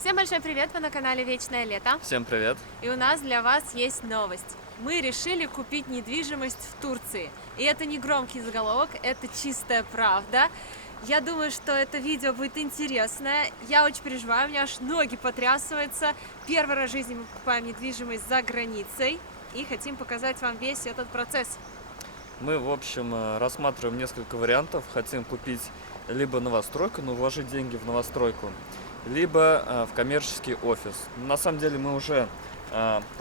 Всем большой привет, вы на канале Вечное Лето. Всем привет! И у нас для вас есть новость. Мы решили купить недвижимость в Турции. И это не громкий заголовок, это чистая правда. Я думаю, что это видео будет интересное. Я очень переживаю, у меня аж ноги потрясываются. Первый раз в жизни мы покупаем недвижимость за границей. И хотим показать вам весь этот процесс. Мы, в общем, рассматриваем несколько вариантов. Хотим купить либо новостройку, но вложить деньги в новостройку, либо в коммерческий офис. На самом деле мы уже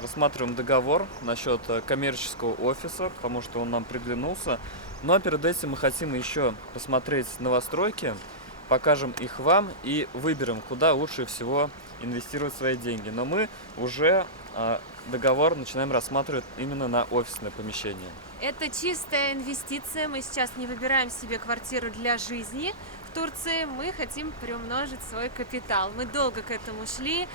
рассматриваем договор насчет коммерческого офиса, потому что он нам приглянулся. Но перед этим мы хотим еще посмотреть новостройки, покажем их вам и выберем, куда лучше всего инвестировать свои деньги. Но мы уже договор начинаем рассматривать именно на офисное помещение. Это чистая инвестиция, мы сейчас не выбираем себе квартиру для жизни в Турции, мы хотим приумножить свой капитал. Мы долго к этому шли,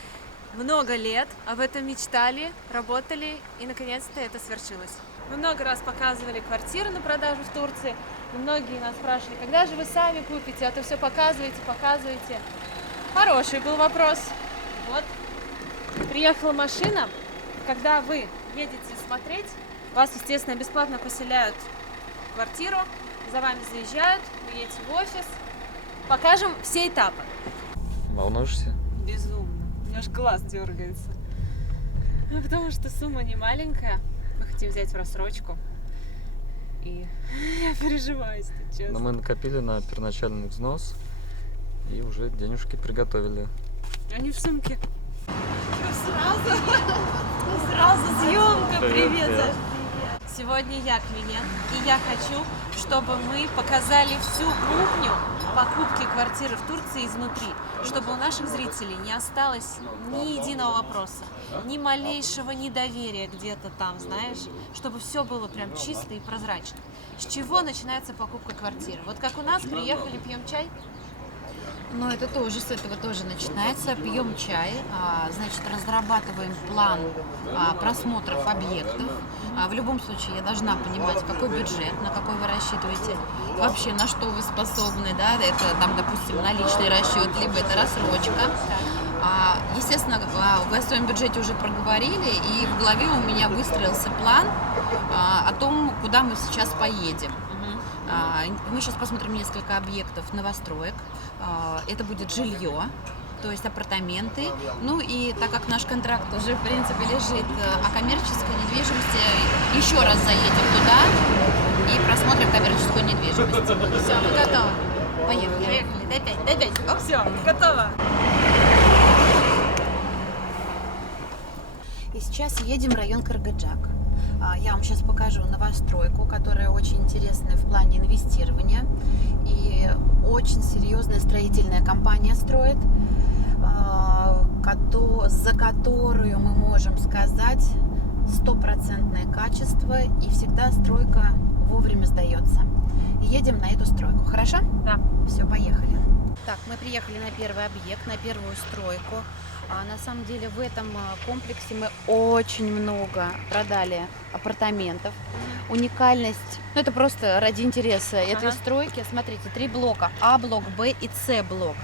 много лет об этом мечтали, работали, и наконец-то это свершилось. Мы много раз показывали квартиры на продажу в Турции, и многие нас спрашивали, когда же вы сами купите, а то все показываете. Хороший был вопрос. Вот, приехала машина, когда вы едете смотреть, вас, естественно, бесплатно поселяют в квартиру, за вами заезжают, вы едете в офис. Покажем все этапы. Волнуешься? Безумно. У меня аж глаз дергается. Потому что сумма не маленькая. Мы хотим взять в рассрочку. И я переживаю, если честно. Но мы накопили на первоначальный взнос и уже денежки приготовили. Они в сумке. Сразу съемка. Привет, Саш. Сегодня я клиент, и я хочу, чтобы мы показали всю кухню покупки квартиры в Турции изнутри, чтобы у наших зрителей не осталось ни единого вопроса, ни малейшего недоверия где-то там, знаешь, чтобы все было прям чисто и прозрачно. С чего начинается покупка квартиры? Вот как у нас, приехали, пьем чай. Но это тоже, с этого тоже начинается. Пьем чай, значит, разрабатываем план просмотров объектов. В любом случае я должна понимать, какой бюджет, на какой вы рассчитываете, вообще на что вы способны, да, это там, допустим, наличный расчет, либо это рассрочка. Естественно, вы о своем бюджете уже проговорили, и в голове у меня выстроился план о том, куда мы сейчас поедем. Мы сейчас посмотрим несколько объектов новостроек. Это будет жилье, то есть апартаменты. Ну и так как наш контракт уже, в принципе, лежит о коммерческой недвижимости, еще раз заедем туда и просмотрим коммерческую недвижимость. Все, мы готовы. Поехали. Дай пять. О, все, готово. И сейчас едем в район Каргаджак. Я вам сейчас покажу новостройку, которая очень интересная в плане инвестирования. И очень серьезная строительная компания строит, за которую мы можем сказать стопроцентное качество, и всегда стройка вовремя сдается. Едем на эту стройку, хорошо? Да. Все, поехали. Так, мы приехали на первый объект, на первую стройку. На самом деле в этом комплексе мы очень много продали апартаментов. Уникальность, ну это просто ради интереса этой стройки. Смотрите, 3 блока: А блок, Б и С блок.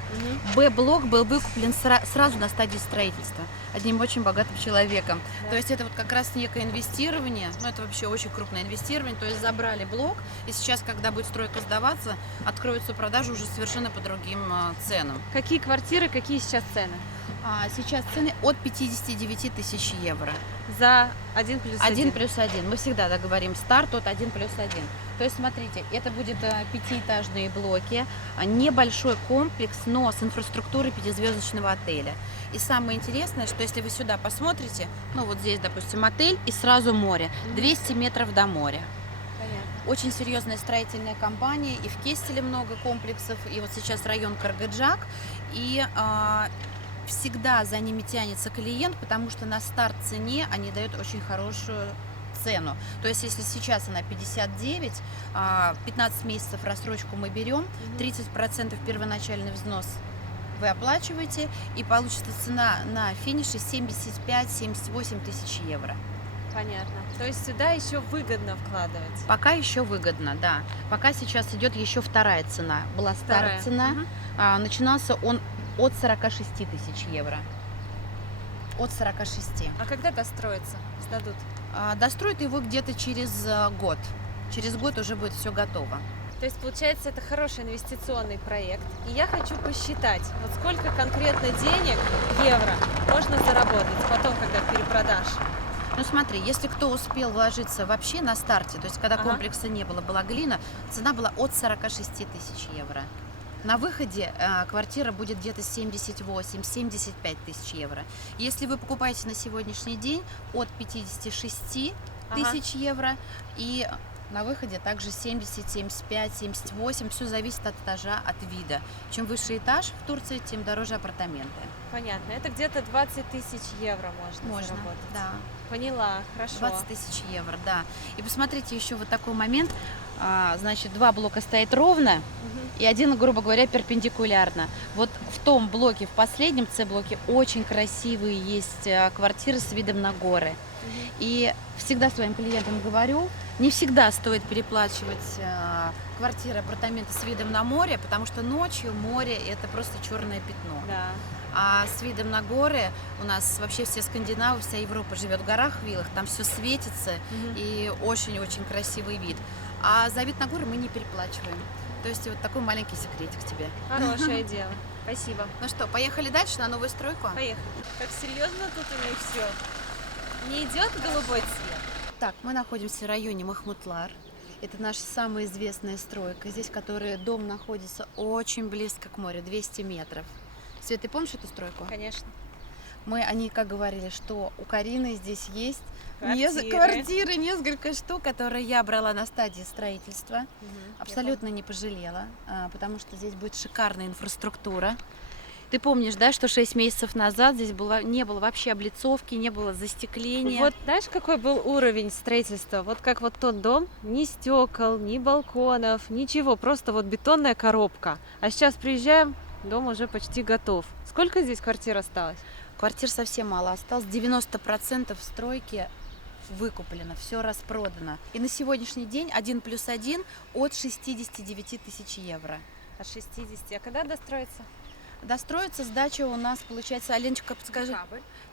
Б блок был выкуплен сразу на стадии строительства одним очень богатым человеком. То есть это вот как раз некое инвестирование, ну это вообще очень крупное инвестирование. То есть забрали блок, и сейчас, когда будет стройка сдаваться, откроются продажи уже совершенно по другим ценам. Какие квартиры, какие сейчас цены? Сейчас цены от 59 тысяч евро. За 1+1. 1+1. Мы всегда договорим старт от 1+1. То есть, смотрите, это будет 5-этажные блоки, небольшой комплекс, но с инфраструктурой 5-звездочного отеля. И самое интересное, что если вы сюда посмотрите, ну вот здесь, допустим, отель и сразу море, 200 метров до моря. Понятно. Очень серьезная строительная компания, и в Кестеле много комплексов, и вот сейчас район Каргаджак, и всегда за ними тянется клиент, потому что на старт цене они дают очень хорошую цену. То есть если сейчас она 59, 15 месяцев рассрочку мы берем, 30% первоначальный взнос вы оплачиваете, и получится цена на финише 75-78 тысяч евро. Понятно. То есть сюда еще выгодно вкладывать? Пока еще выгодно, да. Пока сейчас идет еще вторая цена. Была старт цена, начинался он от 46 тысяч евро. От 46. А когда достроится, сдадут? Достроят его где-то через год. Через год уже будет все готово. То есть, получается, это хороший инвестиционный проект. И я хочу посчитать, вот сколько конкретно денег, евро, можно заработать потом, когда перепродашь. Ну смотри, если кто успел вложиться вообще на старте, то есть когда Ага. комплекса не было, была глина, цена была от 46 тысяч евро. На выходе квартира будет где-то 78-75 тысяч евро. Если вы покупаете на сегодняшний день, от 56 Ага. тысяч евро, и на выходе также 70, 75, 78. Все зависит от этажа, от вида. Чем выше этаж в Турции, тем дороже апартаменты. Понятно. Это где-то 20 тысяч евро можно заработать. да. Поняла, хорошо. 20 тысяч евро, да. И посмотрите еще вот такой момент. Значит, два блока стоит ровно, Мгм. и один, грубо говоря, перпендикулярно. Вот в том блоке, в последнем С-блоке, очень красивые есть квартиры с видом на горы. Мгм. И всегда своим клиентам говорю, не всегда стоит переплачивать квартиры, апартаменты с видом на море, потому что ночью море – это просто черное пятно. Да. А с видом на горы у нас вообще все скандинавы, вся Европа живет в горах, виллах, там все светится Мгм. и очень-очень красивый вид. А за вид на горы мы не переплачиваем. То есть вот такой маленький секретик тебе. Хорошее дело. Спасибо. Ну что, поехали дальше на новую стройку? Поехали. Как серьезно тут у них все? Не идет голубой цвет? Так, мы находимся в районе Махмутлар. Это наша самая известная стройка. Здесь, который дом находится очень близко к морю, 200 метров. Свет, ты помнишь эту стройку? Конечно. Мы о ней как говорили, что у Карины здесь есть Квартиры. квартиры, несколько штук, которые я брала на стадии строительства. Мгм. Я Абсолютно не пожалела, потому что здесь будет шикарная инфраструктура. Ты помнишь, да, что 6 месяцев назад здесь не было вообще облицовки, не было застекления. Вот знаешь, какой был уровень строительства? Вот как вот тот дом, ни стекол, ни балконов, ничего, просто вот бетонная коробка. А сейчас приезжаем, дом уже почти готов. Сколько здесь квартир осталось? Квартир совсем мало осталось, 90% стройки выкуплено, все распродано. И на сегодняшний день 1+1 от 69 тысяч евро. От 60. А когда достроится? Достроится сдача у нас, получается, Аленочка, подскажи,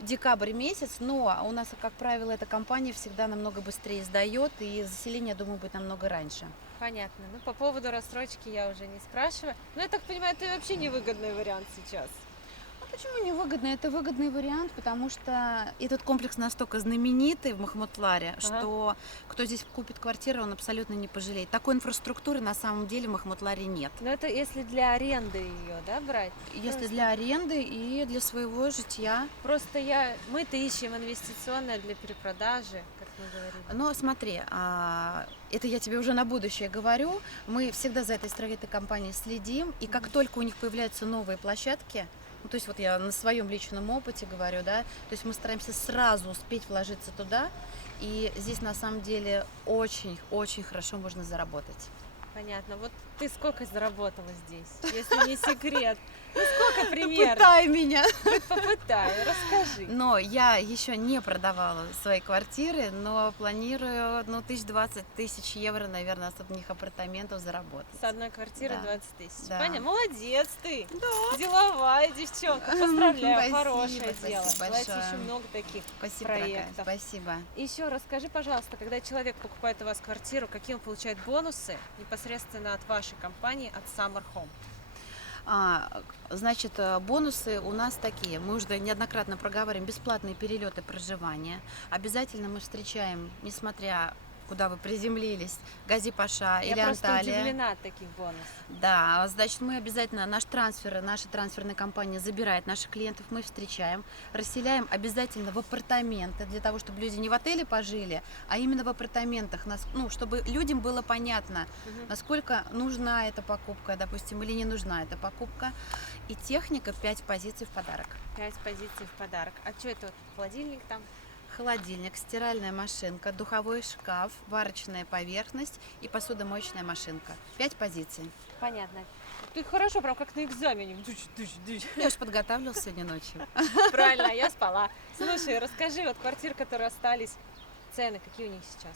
декабрь месяц, но у нас, как правило, эта компания всегда намного быстрее сдает, и заселение, думаю, будет намного раньше. Понятно. Ну, по поводу рассрочки я уже не спрашиваю. Но я так понимаю, это вообще невыгодный вариант сейчас. Почему невыгодно? Это выгодный вариант, потому что этот комплекс настолько знаменитый в Махмутларе, что кто здесь купит квартиру, он абсолютно не пожалеет. Такой инфраструктуры на самом деле в Махмутларе нет. Но это если для аренды ее, да, брать? Если для аренды и для своего житья. Просто мы-то ищем инвестиционное для перепродажи, как мы говорили. Но смотри, это я тебе уже на будущее говорю, мы всегда за этой строительной компанией следим, и как только у них появляются новые площадки, ну, то есть вот я на своем личном опыте говорю, да, то есть мы стараемся сразу успеть вложиться туда, и здесь на самом деле очень-очень хорошо можно заработать. Понятно. Вот ты сколько заработала здесь, если не секрет? Ну, сколько примерно? Пытай меня! Попытай, расскажи. Но я еще не продавала свои квартиры, но планирую, 1020 тысяч евро, наверное, с одних апартаментов заработать. С одной квартиры Да. 20 тысяч. Да. Понятно, молодец ты. Деловая девчонка. Поздравляю, Спасибо, хорошее спасибо дело. Желайте большое. еще много таких Спасибо, дорогая, проектов. спасибо. Еще расскажи, пожалуйста, когда человек покупает у вас квартиру, какие он получает бонусы непосредственно от вашей компании, от Summer Home? Значит, бонусы у нас такие. Мы уже неоднократно проговариваем бесплатные перелеты проживания. Обязательно мы встречаем, несмотря куда вы приземлились, Гази-Паша или Я просто Анталия. удивлена от таких бонусов. Да, значит, мы обязательно, наша трансферная компания забирает наших клиентов, мы встречаем, расселяем обязательно в апартаменты, для того, чтобы люди не в отеле пожили, а именно в апартаментах, чтобы людям было понятно, насколько нужна эта покупка, допустим, или не нужна эта покупка. И техника 5 позиций в подарок. 5 позиций в подарок. А что это? Холодильник там? Холодильник, стиральная машинка, духовой шкаф, варочная поверхность и посудомоечная машинка. 5 позиций. Понятно. Ты хорошо, прям как на экзамене. Я уж подготавливалась сегодня ночью. Правильно, я спала. Слушай, расскажи, вот квартиры, которые остались, цены какие у них сейчас?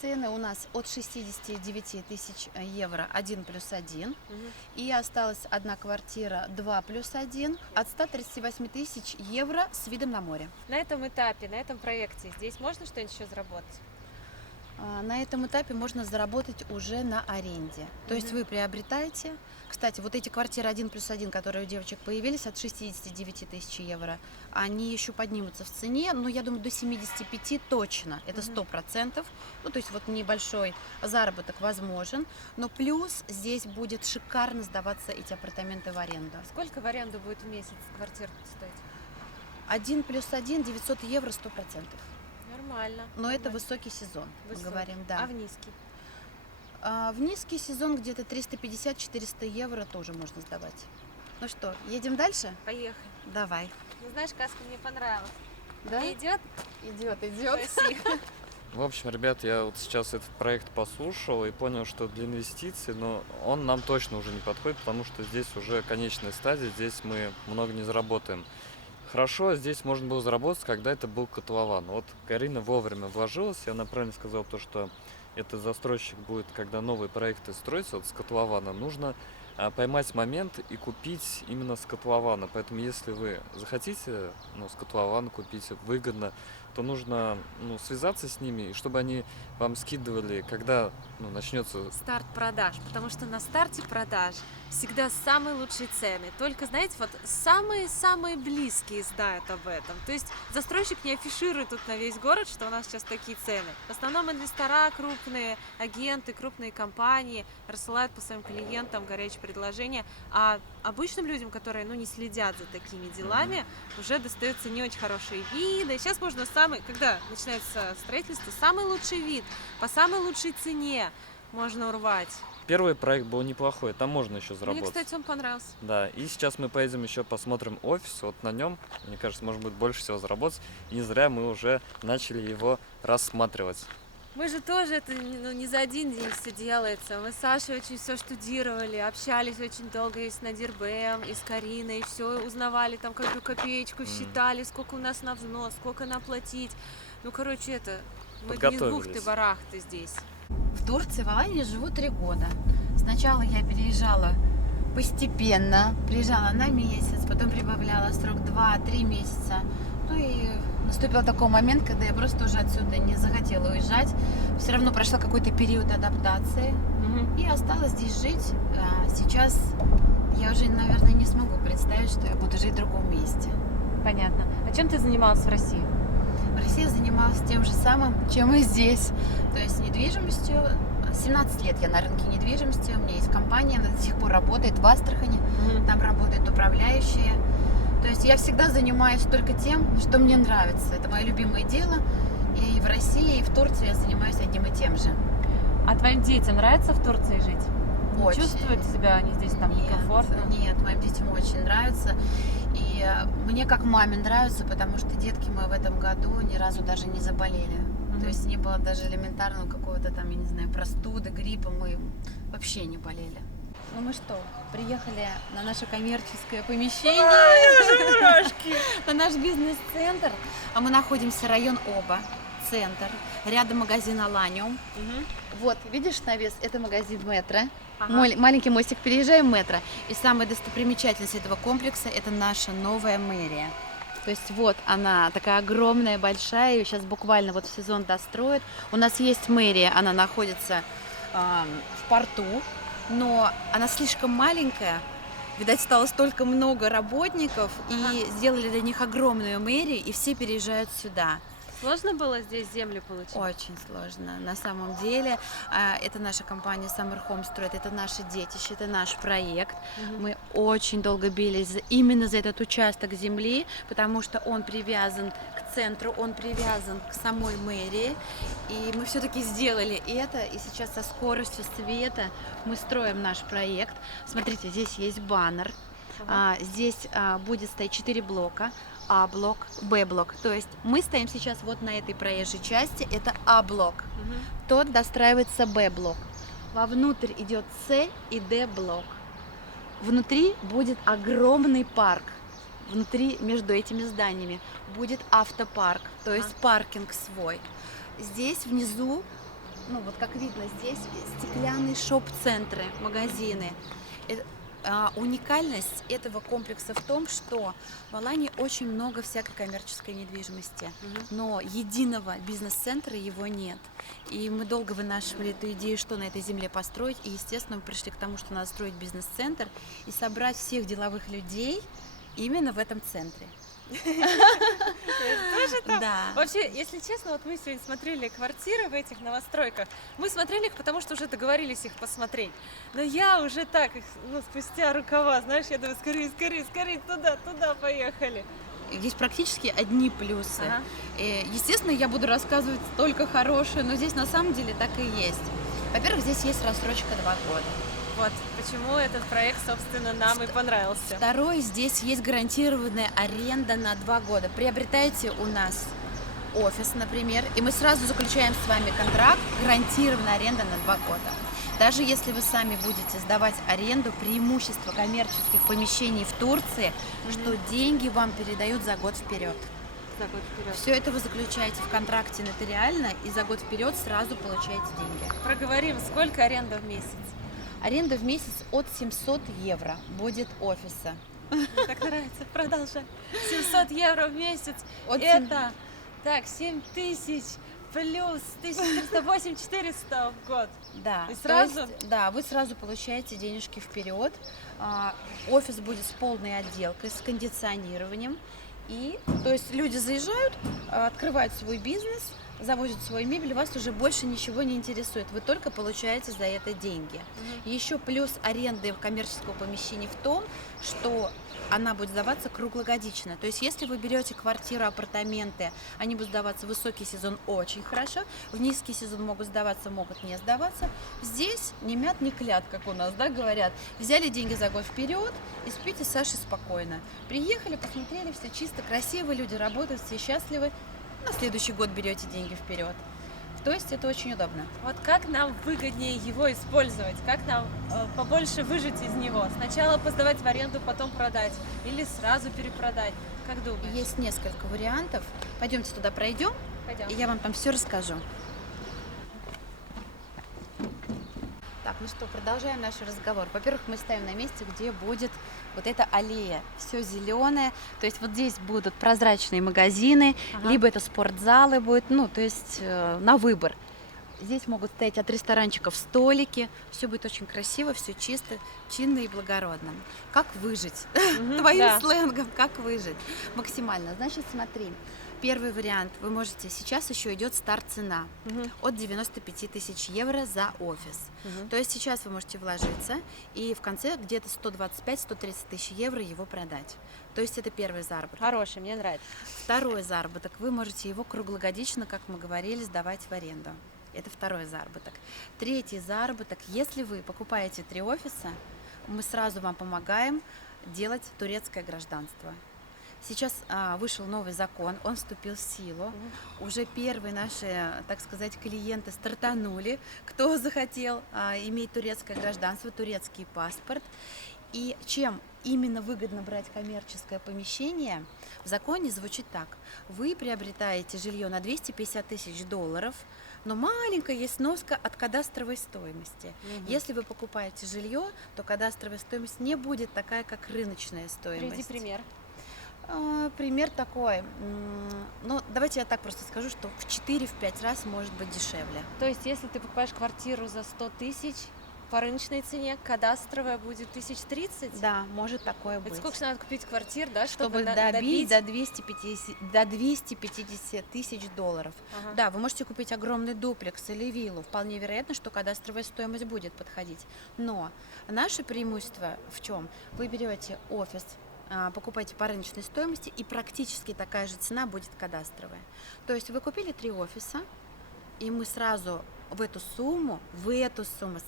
цены у нас от 69 тысяч евро 1+1. Мгм. И осталась одна квартира 2+1 от 138 тысяч евро с видом на море. На этом этапе, на этом проекте здесь можно что-нибудь еще заработать? На этом этапе можно заработать уже на аренде. То есть Мгм. вы приобретаете. Кстати, вот эти квартиры 1+1, которые у девочек появились от 69 тысяч евро, они еще поднимутся в цене, но я думаю, до 75 точно. Это Мгм. 100%. Ну, то есть вот небольшой заработок возможен. Но плюс здесь будет шикарно сдаваться эти апартаменты в аренду. Сколько в аренду будет в месяц квартира стоить? 1+1 900 евро 100%. Нормально. Но это нормально. высокий сезон, Высокий. мы говорим, да. А в низкий? В низкий сезон где-то 350-400 евро тоже можно сдавать. Ну что, едем дальше? Поехали. Давай. Ну, знаешь, сказка мне понравилась. Да? Тебе идет? Идет. Спасибо. В общем, ребят, я вот сейчас этот проект послушал и понял, что для инвестиций, но он нам точно уже не подходит, потому что здесь уже конечная стадия, здесь мы много не заработаем. Хорошо, здесь можно было заработать, когда это был котлован. Вот Карина вовремя вложилась, и она правильно сказала то, что этот застройщик будет, когда новые проекты строятся вот с котлована, нужно поймать момент и купить именно с котлована. Поэтому если вы захотите с котлована купить выгодно, то нужно связаться с ними, и чтобы они вам скидывали, когда начнется. Старт продаж, потому что на старте продаж всегда самые лучшие цены. Только, знаете, вот самые-самые близкие знают об этом. То есть застройщик не афиширует тут на весь город, что у нас сейчас такие цены. В основном инвестора, крупные агенты, крупные компании рассылают по своим клиентам горячие предложения, а обычным людям, которые не следят за такими делами, уже достаются не очень хорошие виды. Сейчас можно когда начинается строительство, самый лучший вид, по самой лучшей цене можно урвать. Первый проект был неплохой, там можно еще Мне, заработать. кстати, он понравился. Да, и сейчас мы поедем еще посмотрим офис, вот на нем, мне кажется, может быть больше всего заработать, и не зря мы уже начали его рассматривать. Мы же тоже, это не за один день все делается. Мы с Сашей очень все штудировали, общались очень долго и с Надир Бэм, и с Кариной, все узнавали, там каждую копеечку считали, сколько у нас на взнос, сколько нам платить. Мы не Подготовились. бухты-барахты здесь. В Турции, в Алании живу 3 года. Сначала я переезжала постепенно, приезжала на месяц, потом прибавляла срок 2-3 месяца. Ну и наступил такой момент, когда я просто уже отсюда не захотела уезжать. Все равно прошла какой-то период адаптации и осталась здесь жить. Сейчас я уже, наверное, не смогу представить, что я буду жить в другом месте. Понятно. А чем ты занималась в России? В России я занималась тем же самым, чем и здесь. То есть недвижимостью. 17 лет я на рынке недвижимости. У меня есть компания, она до сих пор работает в Астрахани. Там работают управляющие. То есть я всегда занимаюсь только тем, что мне нравится. Это мое любимое дело. И в России, и в Турции я занимаюсь одним и тем же. А твоим детям нравится в Турции жить? Не Очень. чувствуют себя они здесь там некомфортно? Нет, моим детям очень нравится. И мне как маме нравится, потому что детки мы в этом году ни разу даже не заболели. То есть не было даже элементарного какого-то там, я не знаю, простуды, гриппа. Мы вообще не болели. Ну мы что, приехали на наше коммерческое помещение, на наш бизнес-центр. А мы находимся район Оба, центр, рядом магазин Аланиум. Вот, видишь навес? Это магазин Метро. Маленький мостик, переезжаем Метро. И самая достопримечательность этого комплекса – это наша новая мэрия. То есть вот она такая огромная, большая, ее сейчас буквально вот в сезон достроят. У нас есть мэрия, она находится в порту, но она слишком маленькая. Видать, стало столько много работников, и сделали для них огромную мэрию, и все переезжают сюда. Сложно было здесь землю получить? Очень сложно. На самом деле, это наша компания Summer Home строит, это наше детище, это наш проект. Мы очень долго бились именно за этот участок земли, потому что он привязан к центру, он привязан к самой мэрии. И мы все-таки сделали это, и сейчас со скоростью света мы строим наш проект. Смотрите, здесь есть баннер. Здесь будет стоять 4 блока. А-блок, Б-блок. То есть мы стоим сейчас вот на этой проезжей части, это А-блок. Тот достраивается Б-блок. Вовнутрь идет С и Д-блок. Внутри будет огромный парк. Внутри, между этими зданиями, будет автопарк, то есть паркинг свой. Здесь внизу ну вот как видно здесь, стеклянные шоп-центры, магазины. Уникальность этого комплекса в том, что в Алании очень много всякой коммерческой недвижимости, но единого бизнес-центра его нет. И мы долго вынашивали эту идею, что на этой земле построить, и, естественно, мы пришли к тому, что надо строить бизнес-центр и собрать всех деловых людей именно в этом центре. Тоже там? Да. Вообще, если честно, вот мы сегодня смотрели квартиры в этих новостройках. Мы смотрели их, потому что уже договорились их посмотреть. Но я уже так, ну, спустя рукава, знаешь, я думаю, скорее, туда поехали. Здесь практически одни плюсы. Ага. Естественно, я буду рассказывать только хорошее, но здесь на самом деле так и есть. Во-первых, здесь есть рассрочка 2 года. Вот почему этот проект, собственно, нам и понравился. Второй, здесь есть гарантированная аренда на 2 года. Приобретаете у нас офис, например, и мы сразу заключаем с вами контракт, гарантированная аренда на 2 года. Даже если вы сами будете сдавать аренду, преимущество коммерческих помещений в Турции, что деньги вам передают за год вперед. За год вперед. Все это вы заключаете в контракте нотариально, и за год вперед сразу получаете деньги. Проговорим, сколько аренда в месяц? Аренда в месяц от 700 евро будет офиса. Мне так нравится, продолжай. 700 евро в месяц. От Это, так, 7 тысяч плюс 1400, 8400 в год. Да, И то сразу? есть, да, вы сразу получаете денежки вперед. Офис будет с полной отделкой, с кондиционированием. И, то есть люди заезжают, открывают свой бизнес, завозят свою мебель, вас уже больше ничего не интересует. Вы только получаете за это деньги. Еще плюс аренды коммерческого помещения в том, что она будет сдаваться круглогодично. То есть если вы берете квартиру, апартаменты, они будут сдаваться в высокий сезон очень хорошо, в низкий сезон могут сдаваться, могут не сдаваться. Здесь ни мят, ни клят, как у нас, да, говорят. Взяли деньги за год вперед и спите с Сашей спокойно. Приехали, посмотрели, все чисто, красиво, люди работают, все счастливы. На следующий год берете деньги вперед. То есть это очень удобно. Вот как нам выгоднее его использовать? Как нам побольше выжить из него? Сначала посдавать в аренду, потом продать? Или сразу перепродать? Как думаешь? Есть несколько вариантов. Пойдемте туда пройдем, Пойдем. и я вам там все расскажу. Так, ну что, продолжаем наш разговор. Во-первых, мы стоим на месте, где будет вот эта аллея. Все зеленое. То есть вот здесь будут прозрачные магазины, Ага. либо это спортзалы будут, ну, то есть на выбор. Здесь могут стоять от ресторанчиков столики. Все будет очень красиво, все чисто, чинно и благородно. Как выжить? Твоим да. сленгом, как выжить? Максимально. Значит, смотри. Первый вариант. Вы можете, сейчас еще идет старт-цена от 95 тысяч евро за офис. То есть сейчас вы можете вложиться и в конце где-то 125-130 тысяч евро его продать. То есть это первый заработок. Хороший, мне нравится. Второй заработок. Вы можете его круглогодично, как мы говорили, сдавать в аренду. Это второй заработок. Третий заработок. Если вы покупаете 3 офиса, мы сразу вам помогаем делать турецкое гражданство. Сейчас вышел новый закон, он вступил в силу. Уже первые наши, так сказать, клиенты стартанули, кто захотел иметь турецкое гражданство, турецкий паспорт. И чем именно выгодно брать коммерческое помещение, в законе звучит так. Вы приобретаете жилье на 250 тысяч долларов, но маленькая есть сноска от кадастровой стоимости. Если вы покупаете жилье, то кадастровая стоимость не будет такая, как рыночная стоимость. Приведи пример. Пример такой. Ну, давайте я так просто скажу, что в 4-5 раз может быть дешевле. То есть, если ты покупаешь квартиру за 100 тысяч, по рыночной цене кадастровая будет 1030? Да, может такое Это быть. сколько надо купить квартир, да, Чтобы добить до 250 тысяч долларов. Ага. Да, вы можете купить огромный дуплекс или виллу. Вполне вероятно, что кадастровая стоимость будет подходить. Но наше преимущество в чем? Вы берете офис, покупаете по рыночной стоимости, и практически такая же цена будет кадастровая. То есть вы купили 3 офиса, и мы сразу в эту сумму,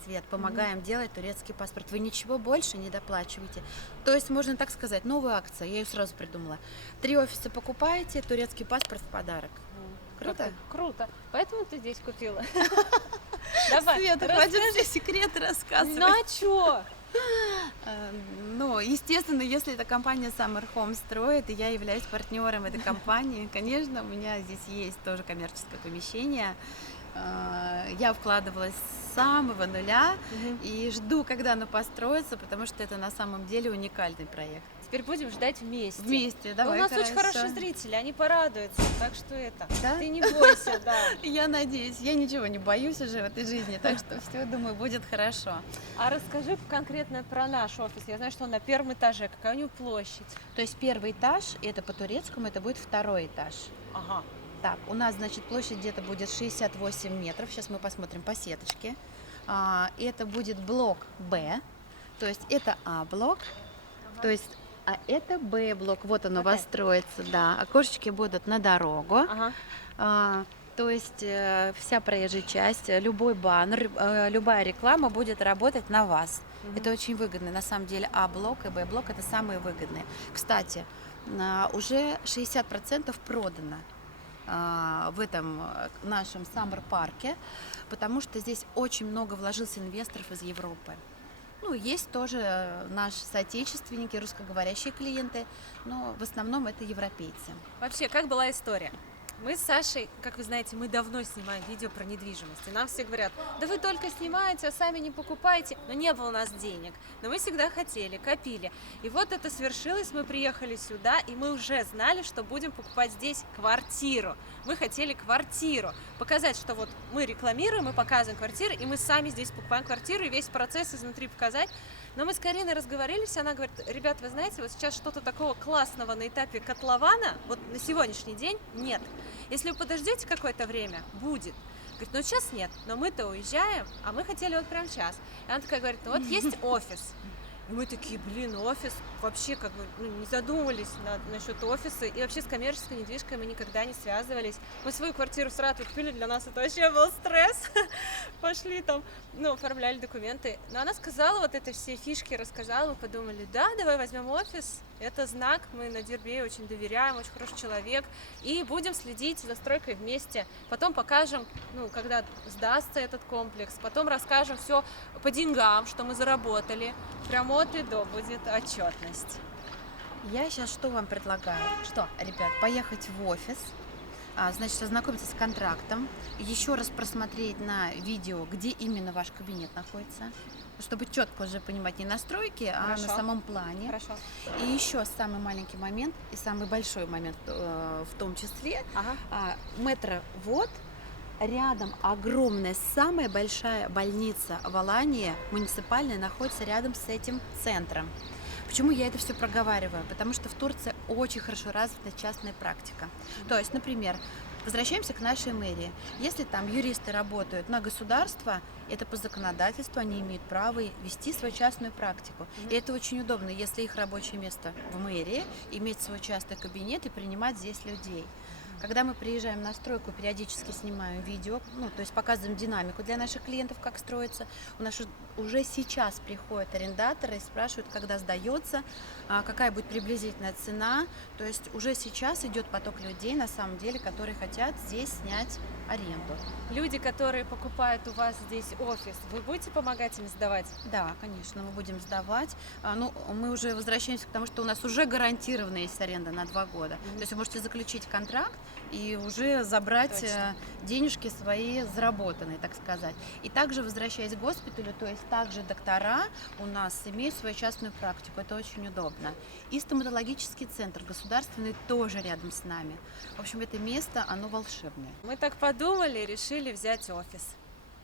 Свет, помогаем делать турецкий паспорт. Вы ничего больше не доплачиваете. То есть, можно так сказать, новая акция, я ее сразу придумала. 3 офиса покупаете, турецкий паспорт в подарок. Круто? Круто. Поэтому ты здесь купила. Давай, Света, хватит все секреты рассказывать. Ну а чё? Ну, естественно, если эта компания Summer Home строит, и я являюсь партнером этой компании, конечно, у меня здесь есть тоже коммерческое помещение. Я вкладывалась с самого нуля Мгм. и жду, когда оно построится, потому что это на самом деле уникальный проект. Теперь будем ждать вместе. Вместе, Ну, давай. у нас очень хорошо. хорошие зрители, они порадуются, так что это. Да? Ты не бойся, да. Я надеюсь, я ничего не боюсь уже в этой жизни, так что все, думаю, будет хорошо. А расскажи конкретно про наш офис. Я знаю, что он на первом этаже. Какая у него площадь? То есть первый этаж, это по турецкому, это будет второй этаж. Ага. Так, у нас, значит, площадь где-то будет 68 метров. Сейчас мы посмотрим по сеточке. Это будет блок Б, то есть это А-блок, то есть, а это Б-блок. Вот оно Вот это. построится, да. Окошечки будут на дорогу. Ага. То есть вся проезжая часть, любой баннер, любая реклама будет работать на вас. Мгм. Это очень выгодно. На самом деле А-блок и Б-блок это самые выгодные. Кстати, уже 60% продано в этом нашем Саммер-парке, потому что здесь очень много вложился инвесторов из Европы. Ну, есть тоже наши соотечественники, русскоговорящие клиенты, но в основном это европейцы. Вообще, как была история? Мы с Сашей, как вы знаете, мы давно снимаем видео про недвижимость. И нам все говорят, да вы только снимаете, а сами не покупаете. Но не было у нас денег. Но мы всегда хотели, копили. И вот это свершилось, мы приехали сюда, и мы уже знали, что будем покупать здесь квартиру. Мы хотели квартиру. Показать, что вот мы рекламируем, мы показываем квартиры, и мы сами здесь покупаем квартиру, и весь процесс изнутри показать. Но мы с Кариной разговорились, она говорит, ребят, вы знаете, вот сейчас что-то такого классного на этапе котлована, вот на сегодняшний день нет. Если вы подождете какое-то время, будет. Говорит, ну сейчас нет, но мы-то уезжаем, а мы хотели вот прямо сейчас. И она такая говорит, ну вот есть офис. И мы такие, блин, офис, вообще как бы не задумывались насчет офиса. И вообще с коммерческой недвижкой мы никогда не связывались. Мы свою квартиру в Саратове купили, для нас это вообще был стресс. Пошли там, оформляли документы. Но она сказала, вот это все фишки рассказала, мы подумали, да, давай возьмем офис. Это знак, мы Надирбею очень доверяем, очень хороший человек. И будем следить за стройкой вместе. Потом покажем, когда сдастся этот комплекс. Потом расскажем все по деньгам, что мы заработали. Прям от и до будет отчетность. Я сейчас что вам предлагаю? Что? Ребят, поехать в офис, значит, ознакомиться с контрактом, еще раз просмотреть на видео, где именно ваш кабинет находится, чтобы четко уже понимать не на стройке, а Хорошо. на самом плане. Хорошо. И еще самый маленький момент и самый большой момент в том числе, Ага. метровод, рядом огромная, самая большая больница в Алании, муниципальная, находится рядом с этим центром. Почему я это все проговариваю? Потому что в Турции очень хорошо развита частная практика. То есть, например, возвращаемся к нашей мэрии. Если там юристы работают на государство, это по законодательству они имеют право вести свою частную практику. И это очень удобно, если их рабочее место в мэрии, иметь свой частный кабинет и принимать здесь людей. Когда мы приезжаем на стройку, периодически снимаем видео, то есть показываем динамику для наших клиентов, как строится. У нас уже сейчас приходят арендаторы и спрашивают, когда сдается, какая будет приблизительная цена. То есть уже сейчас идет поток людей, на самом деле, которые хотят здесь снять аренду. Люди, которые покупают у вас здесь офис, вы будете помогать им сдавать? Да, конечно, мы будем сдавать. Мы уже возвращаемся к тому, что у нас уже гарантированно есть аренда на 2 года. То есть вы можете заключить контракт и уже забрать Точно. денежки свои заработанные, так сказать. И также, возвращаясь к госпиталю, то есть также доктора у нас имеют свою частную практику. Это очень удобно. И стоматологический центр государственный тоже рядом с нами. В общем, это место, оно волшебное. Мы так подумали, решили взять офис.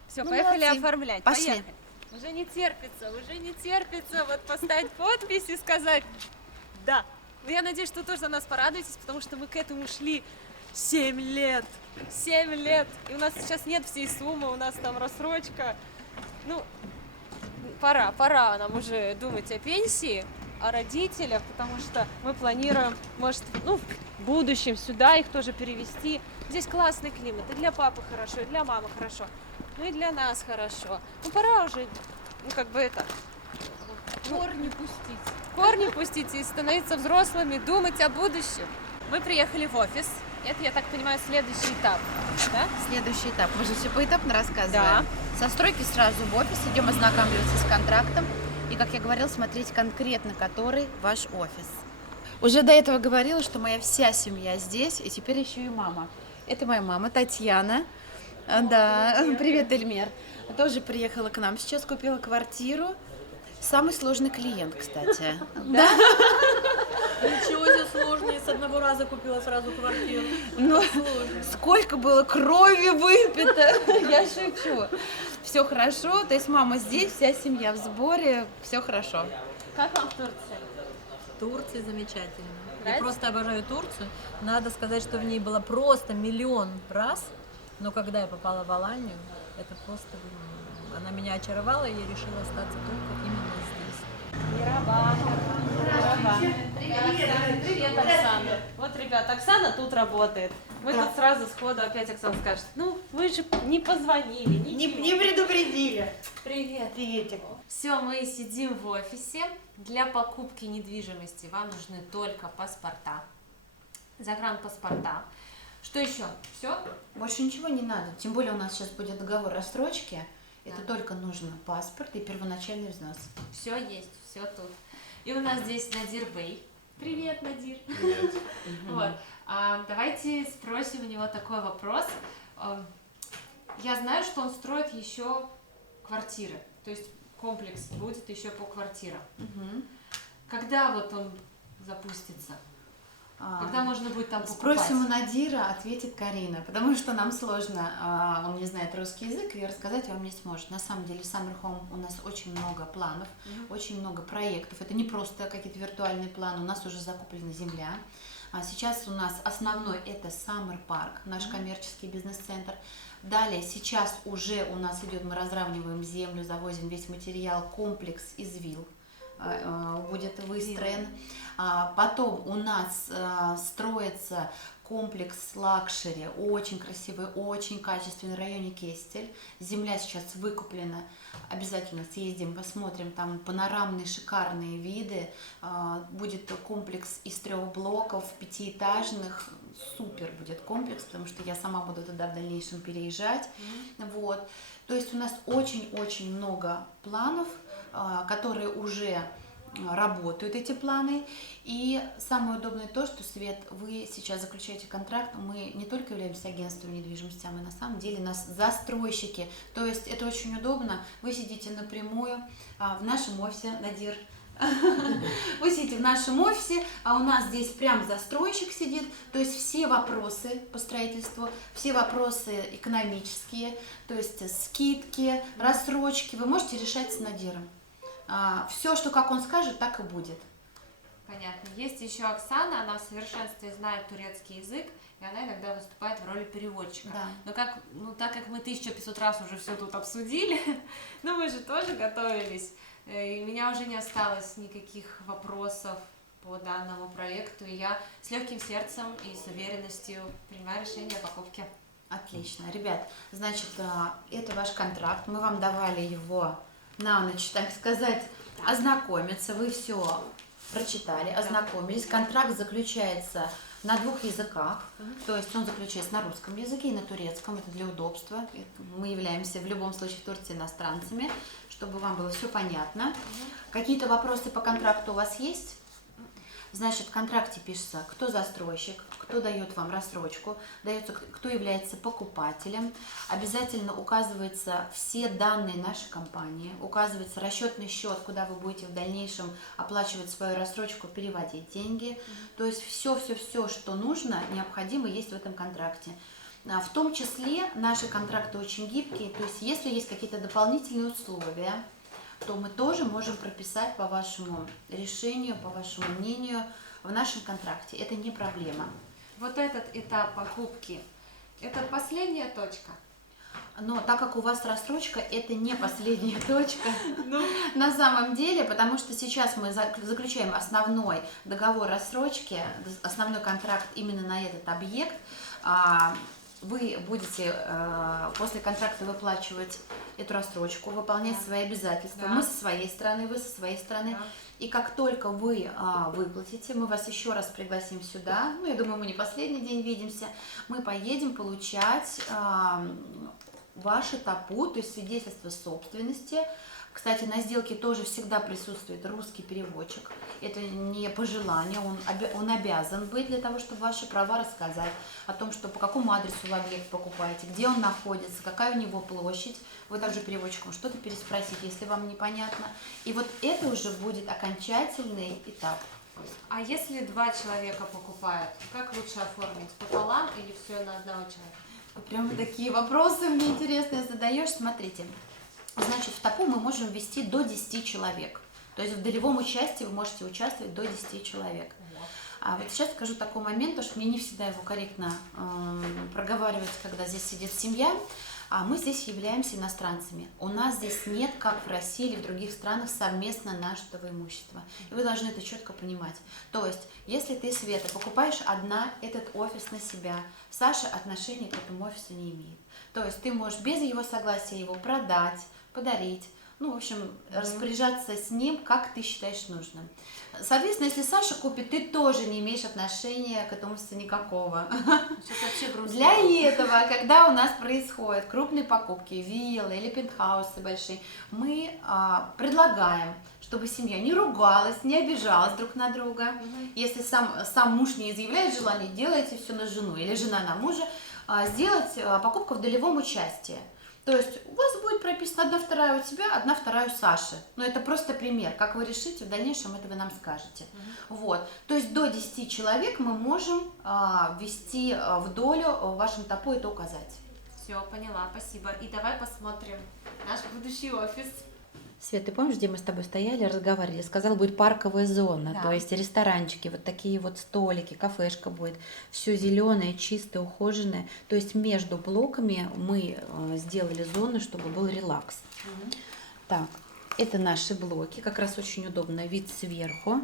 Все, Ну, поехали молодцы. оформлять. Пошли. Поехали. Уже не терпится вот поставить подпись и сказать да. Но я надеюсь, что вы тоже за нас порадуетесь, потому что мы к этому шли 7 лет. 7 лет. И у нас сейчас нет всей суммы, у нас там рассрочка. Пора нам уже думать о пенсии, о родителях, потому что мы планируем, может, в будущем сюда их тоже перевести. Здесь классный климат, и для папы хорошо, и для мамы хорошо, и для нас хорошо. Пора уже, корни пустить и становиться взрослыми, думать о будущем. Мы приехали в офис. Это, я так понимаю, следующий этап, да? Следующий этап. Мы же все поэтапно рассказываем. Да. Со стройки сразу в офис, идем ознакомливаться с контрактом. И, как я говорила, смотреть конкретно, который ваш офис. Уже до этого говорила, что моя вся семья здесь, и теперь еще и мама. Это моя мама Татьяна. Да, привет, Эльмер. Тоже приехала к нам, сейчас купила квартиру. Самый сложный клиент, кстати. Да. Ничего себе сложное, с одного раза купила сразу квартиру. Ну, сколько было крови выпито, я шучу. Все хорошо, то есть мама здесь, вся семья в сборе, все хорошо. Как вам в Турции? Турция замечательно. Я Нравится? просто обожаю Турцию. Надо сказать, что в ней было просто миллион раз, но когда я попала в Аланию, это просто она меня очаровала, и я решила остаться только именно здесь. Привет, Оксана. Вот, ребят, Оксана тут работает. Мы тут сразу сходу опять Оксана скажет, ну, вы же не позвонили, ничего. Не предупредили. Привет. Приветик. Все, мы сидим в офисе. Для покупки недвижимости вам нужны только паспорта, загранпаспорта. Что еще? Все? Больше ничего не надо, тем более у нас сейчас будет договор рассрочки. Это Да. только нужно паспорт и первоначальный взнос. Все есть, все тут. И у нас здесь Надир Бей. Привет, Надир. Вот. Давайте спросим у него такой вопрос. Я знаю, что он строит еще квартиры, то есть комплекс будет еще по квартирам. Когда вот он запустится? Когда можно будет там покупать? Спросим у Надира, ответит Карина, потому что нам сложно, он не знает русский язык, и рассказать вам не сможет. На самом деле, Summer Home у нас очень много планов, очень много проектов. Это не просто какие-то виртуальные планы, у нас уже закуплена земля. Сейчас у нас основной это Summer Park, наш коммерческий бизнес-центр. Далее, сейчас уже у нас идет, мы разравниваем землю, завозим весь материал, комплекс из вилл будет выстроен. Потом у нас строится комплекс лакшери, очень красивый, очень качественный в районе Кестель. Земля сейчас выкуплена. Обязательно съездим, посмотрим, там панорамные шикарные виды. Будет комплекс из 3 блоков, 5-этажных. Супер будет комплекс, потому что я сама буду туда в дальнейшем переезжать. Вот. То есть у нас очень-очень много планов, которые уже работают, эти планы. И самое удобное то, что, Свет, вы сейчас заключаете контракт, мы не только являемся агентством недвижимости, а мы на самом деле нас застройщики. То есть это очень удобно. Вы сидите напрямую в нашем офисе, Надир. Вы сидите в нашем офисе, а у нас здесь прям застройщик сидит, то есть все вопросы по строительству, все вопросы экономические, то есть скидки, рассрочки, вы можете решать с Надиром. Все, что как он скажет, так и будет. Понятно. Есть еще Оксана, она в совершенстве знает турецкий язык, и она иногда выступает в роли переводчика. Да. Но так как мы 1500 раз уже все тут обсудили, но мы же тоже готовились, и у меня уже не осталось никаких вопросов по данному проекту, и я с легким сердцем и с уверенностью принимаю решение о покупке. Отлично. Ребят, значит, это ваш контракт, мы вам давали его на ночь, так сказать, ознакомиться, вы все прочитали, ознакомились. Контракт заключается на 2 языках, то есть он заключается на русском языке и на турецком, это для удобства. Мы являемся в любом случае в Турции иностранцами, чтобы вам было все понятно. Какие-то вопросы по контракту у вас есть? Значит, в контракте пишется, кто застройщик, кто дает вам рассрочку, дается, кто является покупателем. Обязательно указываются все данные нашей компании, указывается расчетный счет, куда вы будете в дальнейшем оплачивать свою рассрочку, переводить деньги. То есть все, что нужно, необходимо есть в этом контракте. В том числе наши контракты очень гибкие, то есть если есть какие-то дополнительные условия, то мы тоже можем прописать по вашему решению, по вашему мнению в нашем контракте. Это не проблема. Вот этот этап покупки, это последняя точка. Но так как у вас рассрочка, это не последняя точка на самом деле, потому что сейчас мы заключаем основной договор рассрочки, основной контракт именно на этот объект. Вы будете после контракта выплачивать эту рассрочку, выполнять свои обязательства. Мы со своей стороны, вы со своей стороны. И как только вы выплатите, мы вас еще раз пригласим сюда. Ну, я думаю, мы не последний день видимся. Мы поедем получать ваше ТАПУ, то есть свидетельство собственности, Кстати, на сделке тоже всегда присутствует русский переводчик. Это не по желанию, он обязан быть для того, чтобы ваши права рассказать о том, что по какому адресу вы объект покупаете, где он находится, какая у него площадь. Вы также переводчиком что-то переспросите, если вам непонятно. И вот это уже будет окончательный этап. А если 2 человека покупают, как лучше оформить? Пополам или все на одного человека? Прям такие вопросы мне интересные задаешь. Смотрите, значит, в таком мы можем ввести до 10 человек. То есть в долевом участии вы можете участвовать до 10 человек. А вот сейчас скажу такой момент, потому что мне не всегда его корректно проговаривать, когда здесь сидит семья. А мы здесь являемся иностранцами. У нас здесь нет, как в России или в других странах, совместно нажитого имущества. И вы должны это четко понимать. То есть, если ты, Света, покупаешь одна этот офис на себя, Саша отношения к этому офису не имеет. То есть, ты можешь без его согласия его продать, подарить, ну, в общем, распоряжаться с ним, как ты считаешь нужным. Соответственно, если Саша купит, ты тоже не имеешь отношения к этому офису никакого. Сейчас вообще грустно. Для этого, когда у нас происходят крупные покупки, виллы или пентхаусы большие, мы предлагаем, чтобы семья не ругалась, не обижалась друг на друга. Если сам муж не изъявляет желание, делайте все на жену или жена на мужа, сделать покупку в долевом участии. То есть у вас будет прописано 1/2 у тебя, 1/2 у Саши. Но это просто пример. Как вы решите, в дальнейшем это вы нам скажете. Вот. То есть до 10 человек мы можем ввести в долю в вашем ТАПУ, это указать. Все, поняла, спасибо. И давай посмотрим наш будущий офис. Свет, ты помнишь, где мы с тобой стояли, разговаривали? Сказала, будет парковая зона, Да. то есть ресторанчики, вот такие вот столики, кафешка будет. Все зеленое, чистое, ухоженное. То есть между блоками мы сделали зону, чтобы был релакс. Так, это наши блоки, как раз очень удобно, вид сверху.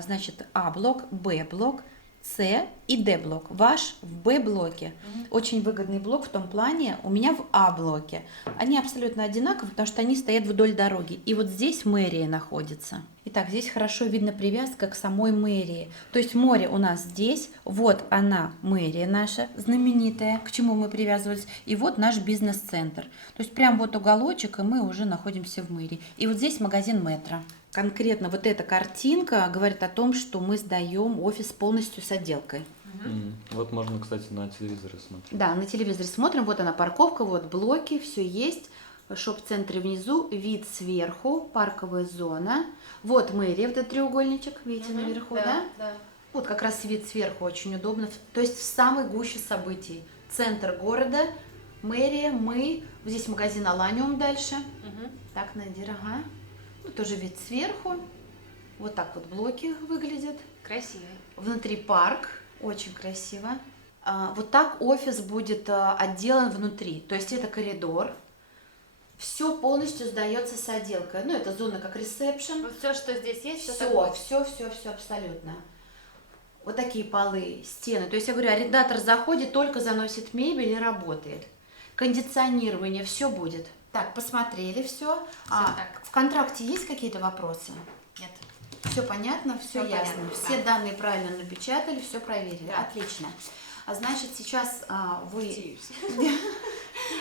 Значит, А-блок, Б-блок, С и Д-блок. Ваш в Б-блоке. Очень выгодный блок в том плане, у меня в А-блоке. Они абсолютно одинаковые, потому что они стоят вдоль дороги. И вот здесь мэрия находится. Итак, здесь хорошо видно привязка к самой мэрии. То есть море у нас здесь, вот она, мэрия наша знаменитая, к чему мы привязывались, и вот наш бизнес-центр. То есть прям вот уголочек, и мы уже находимся в мэрии. И вот здесь магазин Метро. Конкретно вот эта картинка говорит о том, что мы сдаем офис полностью с отделкой. Вот можно, кстати, на телевизоре смотреть. Да, на телевизоре смотрим, вот она парковка, вот блоки, все есть. Шоп-центры внизу, вид сверху, парковая зона. Вот мэрия, вот этот треугольничек, видите, наверху, да? Да. Вот как раз вид сверху очень удобно. То есть в самой гуще событий. Центр города, мэрия, мы. Здесь магазин Аланиум дальше. Так, Надир, ага. Ну, тоже вид сверху. Вот так вот блоки выглядят. Красивый. Внутри парк, очень красиво. Вот так офис будет отделан внутри. То есть это коридор. Все полностью сдается с отделкой. Ну, это зона как ресепшн. Вот все, что здесь есть, все Все, такое. все абсолютно. Вот такие полы, стены. То есть я говорю, арендатор заходит, только заносит мебель и работает. Кондиционирование, все будет. Так, посмотрели все. так. В контракте есть какие-то вопросы? Нет. Все понятно, все Всё ясно. понятно, Все да. данные правильно напечатали, все проверили. Да. Отлично. А значит, сейчас вы Надеюсь.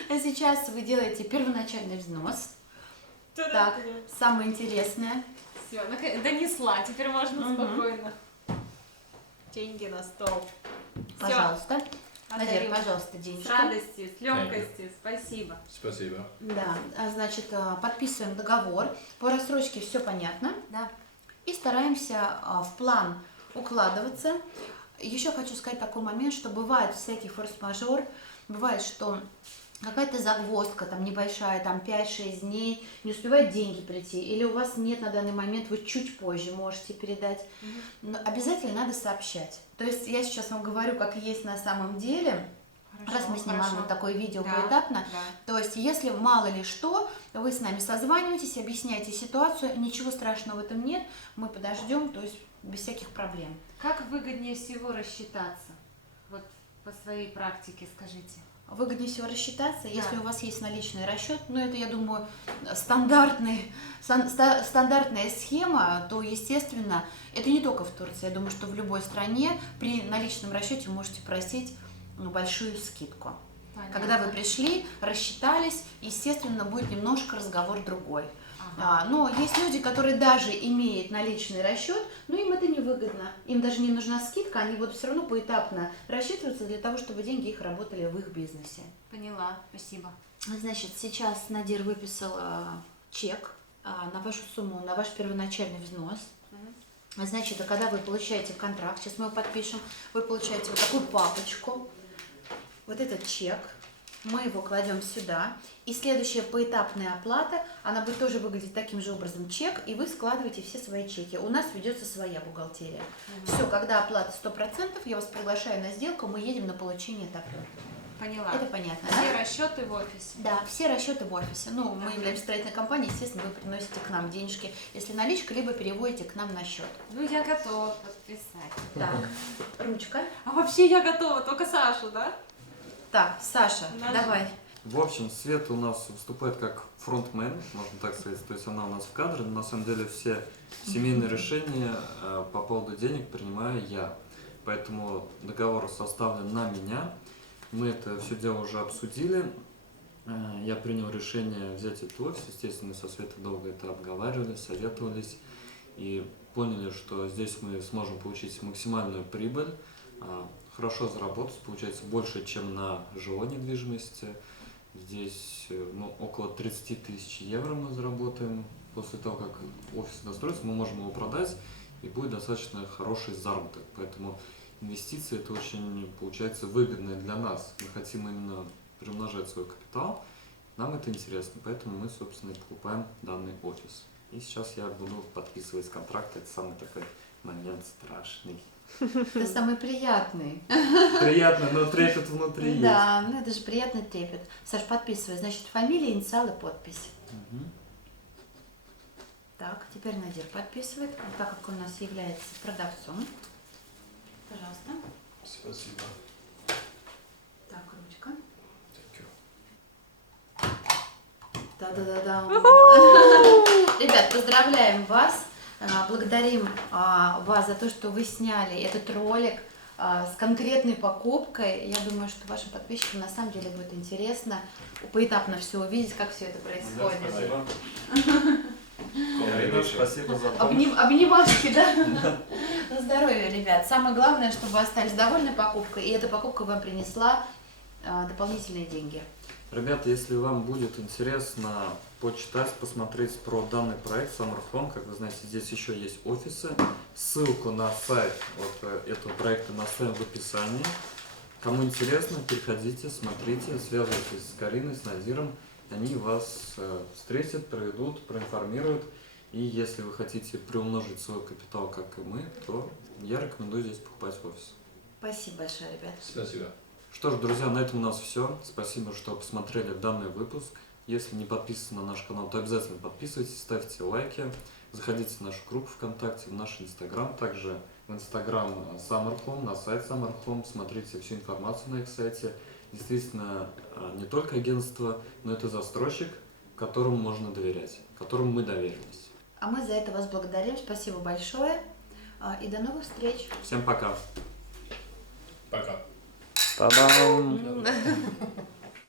сейчас вы делаете первоначальный взнос. Так, самое интересное. Все, донесла, теперь можно спокойно. Деньги на стол. Всё. Пожалуйста. Надир, Отдаю. пожалуйста, С денежку. радостью, с легкостью, спасибо. Спасибо. Да, значит, подписываем договор. По рассрочке все понятно. Да. И стараемся в план укладываться. Еще хочу сказать такой момент, что бывает всякий форс-мажор, бывает, что какая-то загвоздка, там небольшая, там 5-6 дней, не успевают деньги прийти, или у вас нет на данный момент, вы чуть позже можете передать. Но обязательно надо сообщать. То есть я сейчас вам говорю, как есть на самом деле, раз мы снимаем вот такое видео Да, поэтапно, да. то есть если мало ли что, вы с нами созваниваетесь, объясняете ситуацию, ничего страшного в этом нет, мы подождем, то есть без всяких проблем. Как выгоднее всего рассчитаться? Вот по своей практике скажите. Выгоднее всего рассчитаться, Да. если у вас есть наличный расчет, но это, я думаю, стандартная схема, то, естественно, это не только в Турции, я думаю, что в любой стране при наличном расчете вы можете просить большую скидку. Понятно. Когда вы пришли, рассчитались, естественно, будет немножко разговор другой. Но есть люди, которые даже имеют наличный расчет, но им это невыгодно. Им даже не нужна скидка, они будут все равно поэтапно рассчитываться для того, чтобы деньги их работали в их бизнесе. Поняла, спасибо. Значит, сейчас Надир выписал чек на вашу сумму, на ваш первоначальный взнос. Значит, когда вы получаете контракт, сейчас мы его подпишем, вы получаете вот такую папочку, вот этот чек, мы его кладем сюда, и следующая поэтапная оплата, она будет тоже выглядеть таким же образом, чек, и вы складываете все свои чеки. У нас ведется своя бухгалтерия. Все, когда оплата 100%, я вас приглашаю на сделку, мы едем на получение топора. Поняла. Это понятно, Все да? расчеты в офисе. Да, все расчеты в офисе. Ну, мы являемся строительной компанией, естественно, вы приносите к нам денежки, если наличка, либо переводите к нам на счет. Ну, я готова подписать. Так, ручка. А вообще я готова, только Сашу, да? Так, Саша, давай. В общем, Света у нас выступает как фронтмен, можно так сказать, то есть она у нас в кадре, но на самом деле все семейные решения по поводу денег принимаю я. Поэтому договор составлен на меня. Мы это все дело уже обсудили. Я принял решение взять этот офис. Естественно, мы со Светой долго это обговаривали, советовались и поняли, что здесь мы сможем получить максимальную прибыль, хорошо заработать, получается больше, чем на жилой недвижимости. Здесь около 30 тысяч евро мы заработаем. После того, как офис достроится, мы можем его продать, и будет достаточно хороший заработок. Поэтому инвестиции это очень, получается, выгодно для нас. Мы хотим именно приумножать свой капитал, нам это интересно, поэтому мы, собственно, и покупаем данный офис. И сейчас я буду подписывать контракт, это самый такой момент страшный. Это самый приятный. Приятно, но трепет внутри есть. Да, ну это же приятный трепет. Саш, подписывай. Значит, фамилия, инициалы, подпись. Так, теперь Надир подписывает, так как он у нас является продавцом. Пожалуйста. Спасибо. Так, ручка. Thank you. Да-да-да-да. Ребят, поздравляем вас. Благодарим вас за то, что вы сняли этот ролик с конкретной покупкой. Я думаю, что вашим подписчикам на самом деле будет интересно поэтапно все увидеть, как все это происходит. Спасибо. Карина, спасибо за помощь. Обнимашки, да? На здоровье, ребят. Самое главное, чтобы вы остались довольны покупкой, и эта покупка вам принесла дополнительные деньги. Ребята, если вам будет интересно почитать, посмотреть про данный проект Summer Home, как вы знаете, здесь еще есть офисы. Ссылку на сайт вот этого проекта мы оставим в описании. Кому интересно, переходите, смотрите, связывайтесь с Кариной, с Надиром. Они вас встретят, проведут, проинформируют. И если вы хотите приумножить свой капитал, как и мы, то я рекомендую здесь покупать офис. Спасибо большое, ребят. Спасибо. Что ж, друзья, на этом у нас все. Спасибо, что посмотрели данный выпуск. Если не подписаны на наш канал, то обязательно подписывайтесь, ставьте лайки. Заходите в нашу группу ВКонтакте, в наш Инстаграм, также в Инстаграм Summer Home, на сайт Summer Home. Смотрите всю информацию на их сайте. Действительно, не только агентство, но это застройщик, которому можно доверять, которому мы доверились. А мы за это вас благодарим. Спасибо большое. И до новых встреч. Всем пока. Пока. Та-дам!